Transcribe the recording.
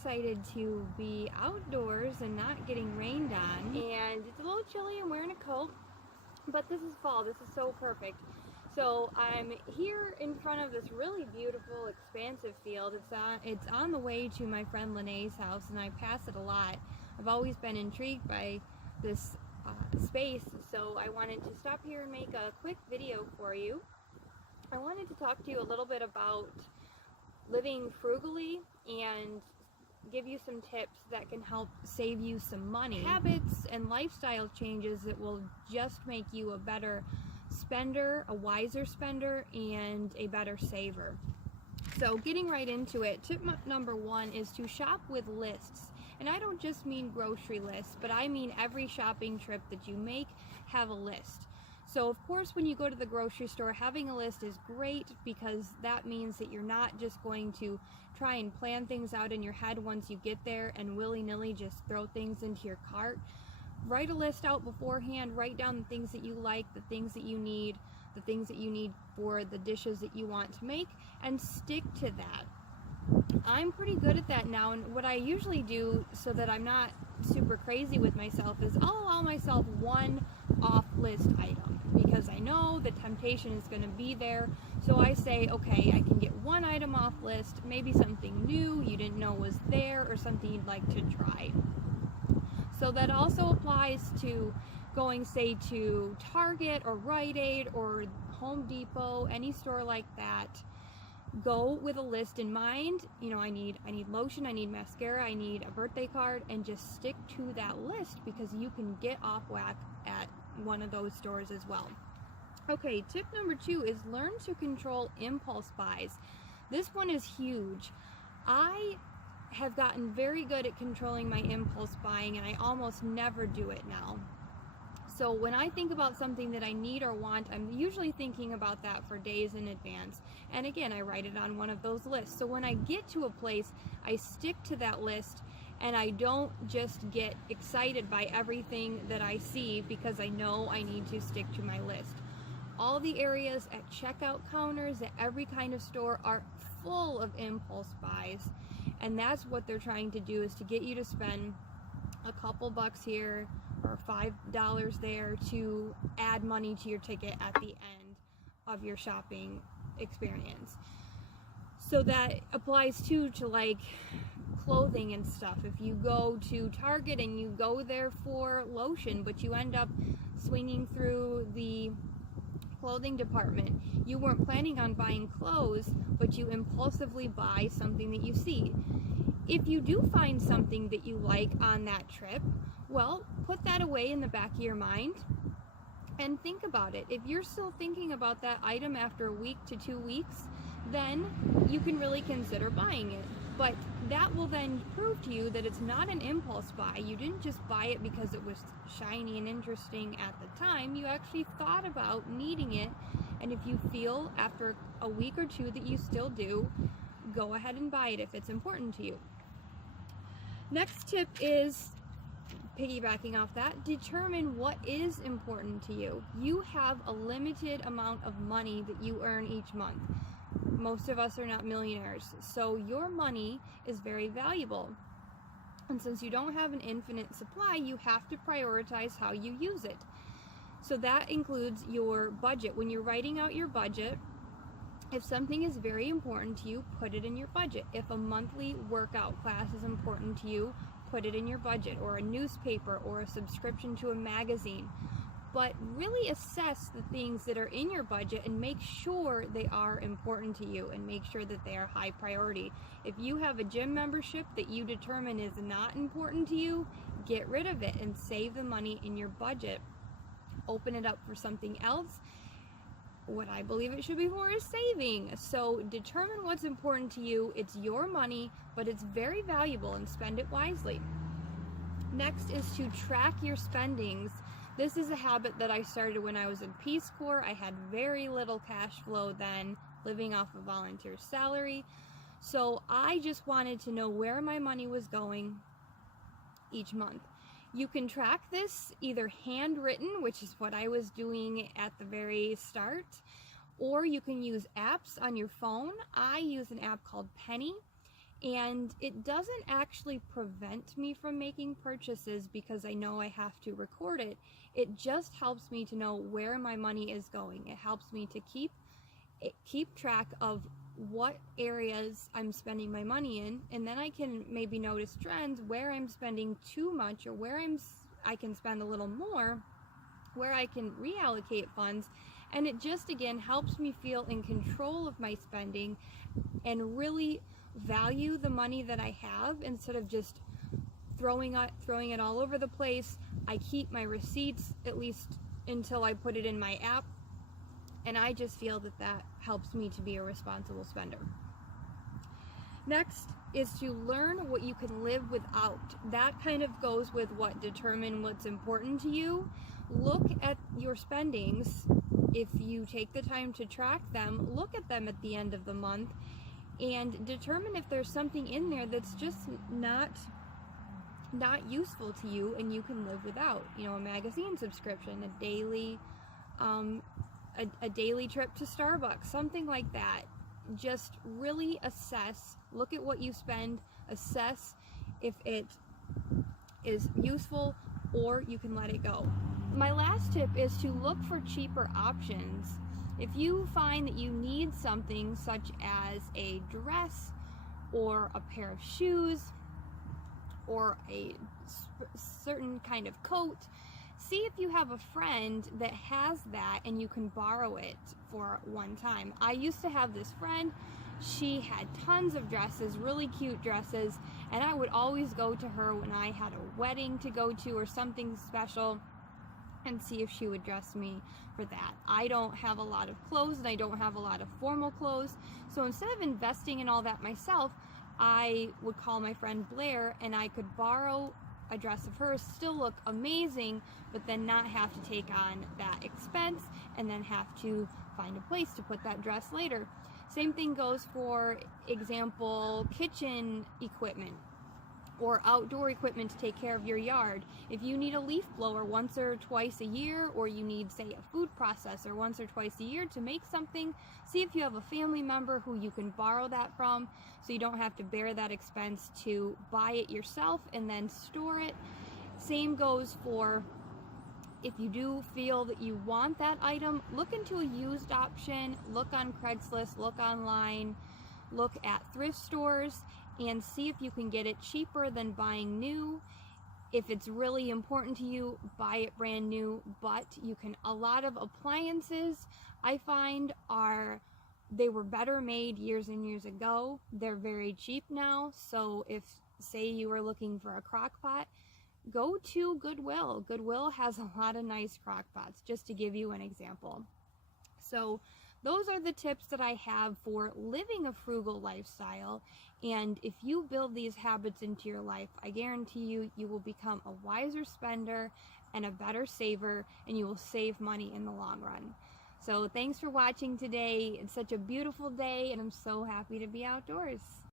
excited to be outdoors and not getting rained on. And it's a little chilly, I'm wearing a coat, but this is fall, this is so perfect. So I'm here in front of this really beautiful, expansive field. It's on the way to my friend Lene's house, and I pass it a lot. I've always been intrigued by this space, so I wanted to stop here and make a quick video for you. I wanted to talk to you a little bit about living frugally and give you some tips that can help save you some money. Habits and lifestyle changes that will just make you a better spender, a wiser spender, and a better saver. So getting right into it, tip number one is to shop with lists. And I don't just mean grocery lists, but I mean every shopping trip that you make, have a list. So of course when you go to the grocery store, having a list is great because that means that you're not just going to try and plan things out in your head once you get there and willy-nilly just throw things into your cart. Write a list out beforehand, write down the things that you like, the things that you need for the dishes that you want to make, and stick to that. I'm pretty good at that now, and what I usually do so that I'm not super crazy with myself is I'll allow myself one off-list item because I know the temptation is going to be there. So I say, okay, I can get one item off list, maybe something new you didn't know was there or something you'd like to try. So that also applies to going, say, to Target or Rite Aid or Home Depot, any store like that. Go with a list in mind. You know, I need lotion, I need mascara, I need a birthday card, and just stick to that list because you can get off whack at one of those stores as well. Okay, tip number two is learn to control impulse buys. This one is huge. I have gotten very good at controlling my impulse buying, and I almost never do it now. So when I think about something that I need or want, I'm usually thinking about that for days in advance. And again, I write it on one of those lists. So when I get to a place, I stick to that list and I don't just get excited by everything that I see because I know I need to stick to my list. All the areas at checkout counters at every kind of store are full of impulse buys. And that's what they're trying to do, is to get you to spend a couple bucks here or $5 there to add money to your ticket at the end of your shopping experience. So that applies too to like clothing and stuff. If you go to Target and you go there for lotion, but you end up swinging through the clothing department, you weren't planning on buying clothes, but you impulsively buy something that you see. If you do find something that you like on that trip, well, put that away in the back of your mind and think about it. If you're still thinking about that item after a week to 2 weeks, then you can really consider buying it. But that will then prove to you that it's not an impulse buy. You didn't just buy it because it was shiny and interesting at the time. You actually thought about needing it. And if you feel after a week or two that you still do, go ahead and buy it if it's important to you. Next tip is, piggybacking off that, determine what is important to you. You have a limited amount of money that you earn each month. Most of us are not millionaires, so your money is very valuable. And since you don't have an infinite supply, you have to prioritize how you use it. So that includes your budget. When you're writing out your budget, if something is very important to you, put it in your budget. If a monthly workout class is important to you, put it in your budget, or a newspaper, or a subscription to a magazine. But really assess the things that are in your budget and make sure they are important to you and make sure that they are high priority. If you have a gym membership that you determine is not important to you, get rid of it and save the money in your budget. Open it up for something else. What I believe it should be for is saving. So determine what's important to you. It's your money, but it's very valuable, and spend it wisely. Next is to track your spendings. This is a habit that I started when I was in Peace Corps. I had very little cash flow then, living off a volunteer salary. So I just wanted to know where my money was going each month. You can track this either handwritten, which is what I was doing at the very start, or you can use apps on your phone. I use an app called Penny, And it doesn't actually prevent me from making purchases because I know I have to record it. It just helps me to know where my money is going. It helps me to keep track of what areas I'm spending my money in, and then I can maybe notice trends where I'm spending too much or where I can spend a little more, where I can reallocate funds. And it just again helps me feel in control of my spending and really value the money that I have instead of just throwing it all over the place. I keep my receipts, at least until I put it in my app, and I just feel that helps me to be a responsible spender. Next is to learn what you can live without. That kind of goes with determine what's important to you. Look at your spendings. If you take the time to track them, look at them at the end of the month and determine if there's something in there that's just not useful to you and you can live without. You know, a magazine subscription, a daily trip to Starbucks, something like that. Just really assess, look at what you spend, assess if it is useful or you can let it go. My last tip is to look for cheaper options. If you find that you need something such as a dress or a pair of shoes or a certain kind of coat, see if you have a friend that has that and you can borrow it for one time. I used to have this friend. She had tons of dresses, really cute dresses, and I would always go to her when I had a wedding to go to or something special and see if she would dress me for that. I don't have a lot of clothes and I don't have a lot of formal clothes, so instead of investing in all that myself, I would call my friend Blair and I could borrow a dress of hers, still look amazing, but then not have to take on that expense and then have to find a place to put that dress later. Same thing goes for example, kitchen equipment or outdoor equipment to take care of your yard. If you need a leaf blower once or twice a year, or you need, say, a food processor once or twice a year to make something, see if you have a family member who you can borrow that from so you don't have to bear that expense to buy it yourself and then store it. Same goes for if you do feel that you want that item, look into a used option, look on Craigslist, look online, look at thrift stores, and see if you can get it cheaper than buying new. If it's really important to you, buy it brand new. But a lot of appliances I find they were better made years and years ago. They're very cheap now. So if, say, you were looking for a crock pot, go to Goodwill. Goodwill has a lot of nice crock pots, just to give you an example. So those are the tips that I have for living a frugal lifestyle. And if you build these habits into your life, I guarantee you will become a wiser spender and a better saver, and you will save money in the long run. So thanks for watching today. It's such a beautiful day, and I'm so happy to be outdoors.